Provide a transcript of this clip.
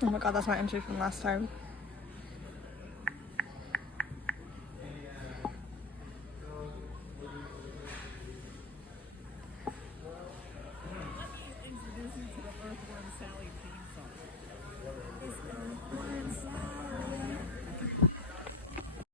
Oh my god, that's my entry from last time.